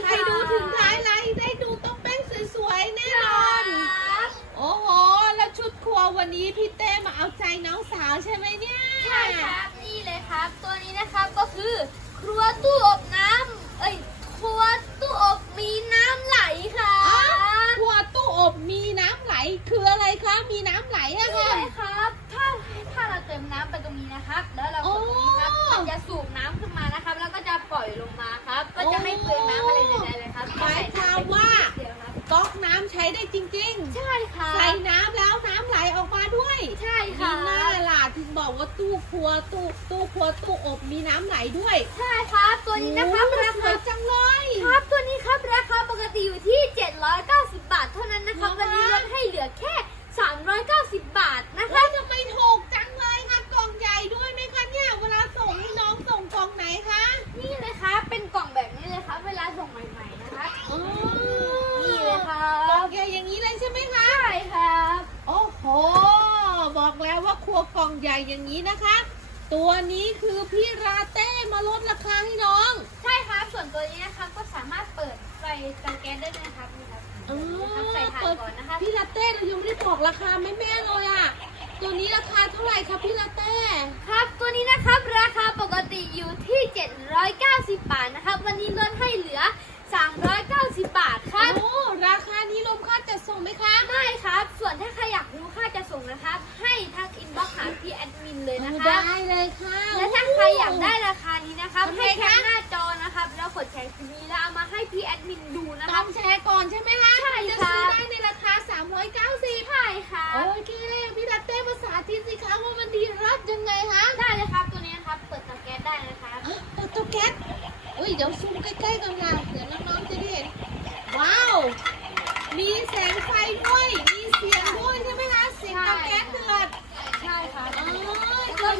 ใครดูถึงท้ายไลค์ได้ดูต้องเป้งสวยๆแน่นอน โอ้โห แล้วชุดครัววันนี้พี่เต้มาเอาใจน้องสาวใช่ไหมเนี่ย ใช่ครับนี่เลยครับ ตัวนี้นะครับก็คือครัวตู้อบน้ำเอ้ยครัวตู้อบมีน้ำไหลครับครัวตู้อบมีน้ำไหลคืออะไรครับมีน้ำไหลอะค่ะใช่ครับ ถ้าถ้าเราเติมน้ำไปตรงนี้นะครับ แล้วเรากดตรงนี้ครับมันจะสูบน้ำขึ้นมานะ จริงใช่ค่ะๆใส่น้ำแล้วน้ำไหลออกมาด้วยใช่มีค่ะ หน้าล่ะถึงบอกว่าตู้ครัวตู้ตู้ครัวตู้อบมีน้ำไหลด้วยใช่ครับ ตัวนี้นะครับโอ้ราสวคายจังเลย ครับตัวนี้ครับราคาปกติอยู่ที่ 790 แล้วว่าครัวกล่องใหญ่อย่างนี้นะคะ ตัวนี้คือพี่ราเต้มาลดราคาให้น้อง ใช่ครับ ส่วนตัวนี้นะครับก็สามารถเปิดไฟเตาแก๊สได้ด้วยนะครับนี่ครับอ๋อนะครับใส่ถ่านก่อนนะครับพี่ลาเต้เรายังไม่ได้บอกราคาแม่แม่ๆเลยอะตัวนี้ราคาเท่าไหร่คะพี่ลาเต้ ครับ ตัวนี้นะครับราคาปกติอยู่ที่ 790 บาทนะครับ วันนี้ลดให้เหลือ 390 บาทครับ โอ้ราคานี้รวมค่าจัดส่งไหมคะ ได้ครับ ส่วนถ้าใค รอยากรู้ค่าจะส่งนะครับให้ทักอินบ็อกซ์หาพี่แอดมินเลยนะคได้รับเลยค่ะและถ้าใครอยากได้ราคานี้นะครับทำไงให้แคคะปหน้าจอนะครับ แล้วกดแชร์คลิปนี้แล้วเอามาให้พี่แอดมินดูนะคต้รัอบงแชร์ก่อนใช่ไหมคะใช่จะค่ะซื้อได้ในราคา 390 ใช่ค่ะโอเคพี่ลาเต้ภาษาจีนสิคะว่ามันดีรับยังไงคะได้เลยครับตัวนี้นะครับ เปิดเตาแก๊สได้นะครับอะเปิดเตาแก๊สอุ้ยเดี๋ยวซูมใกล้ๆกันค่ะเดี๋ยวน้องๆจะได้เห็น ว้าว มีแสงไฟด้วย มีเสียงด้วยใช่ไหมคะ เสียงเตาแก๊สเดือด ใช่ครับ อ๋อก็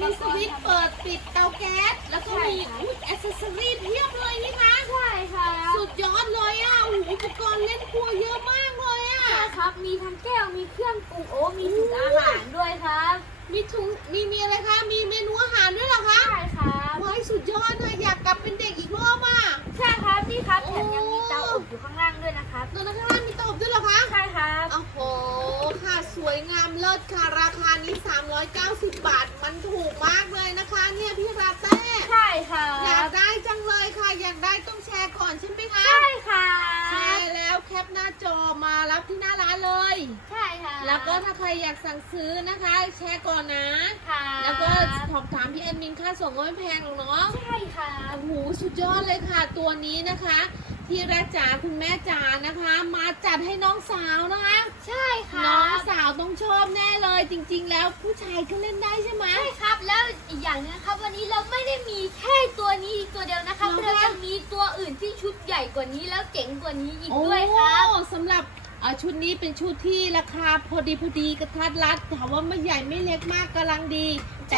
มีมีสวิตช์เปิดปิดเตาแก๊ส แล้วก็มีอุ้ยแอสเซสซอรี่เพียบเลยนี่คะใช่ครับสุดยอดเลยอะโอ้โหอุปกรณ์เล่นครัวเยอะมากเลยอะ ใช่ครับ มีทั้งแก้ว มีเครื่องปรุงโอ้มีถุงอาหารด้วยครับ มีถุงมีมีอะไรคะ มีเมนูอาหารด้วยเหรอคะ ใช่ครับว้ายสุดยอดเลยอยากกลับเป็นเด็กอีกรอบอะ ใช่ครับ นี่ครับโอ้แถมยังมีเตาอบอยู่ข้างล่างด้วยนะครับ ตัวนั้นข้า สวยงามเลิศค่ะ ราคานี้ 390 บาท มันถูกมากเลยนะคะ เนี่ยพี่ราเต้ใช่ค่ะ อยากได้จังเลยค่ะ อยากได้ต้องแชร์ก่อนใช่ไหมคะ ใช่ค่ะแชร์แล้วแคปหน้าจอมารับที่หน้าร้านเลย ใช่ค่ะแล้วก็ถ้าใครอยากสั่งซื้อนะคะ แชร์ก่อนนะ ค่ะ แล้วก็สอบถามพี่แอดมินค่าส่งก็ไม่แพงหรอกเนาะ ใช่ค่ะ โอ้โหสุดยอดเลยค่ะตัวนี้นะคะ ที่รักจ๋าคุณแม่จ๋านะคะ มาจัดให้น้องสาวนะคะ ใช่ค่ะน้องสาวต้องชอบแน่เลย จริง ๆ แล้วผู้ชายก็เล่นได้ใช่ไหม ใช่ครับ แล้วอีกอย่างหนึงนะครับ วันนี้เราไม่ได้มีแค่ตัวนี้อีกตัวเดียวนะครับเหรอคะเรายังมีตัวอื่นที่ชุดใหญ่กว่านี้แล้วเจ๋งกว่านี้อีกด้วยครับ โอ้สำหรับเอ่อชุดนี้เป็นชุดที่ราคาพอดีพอดีกระทัดรัดถามว่าไม่ใหญ่ไม่เล็กมากกำลังดี แต่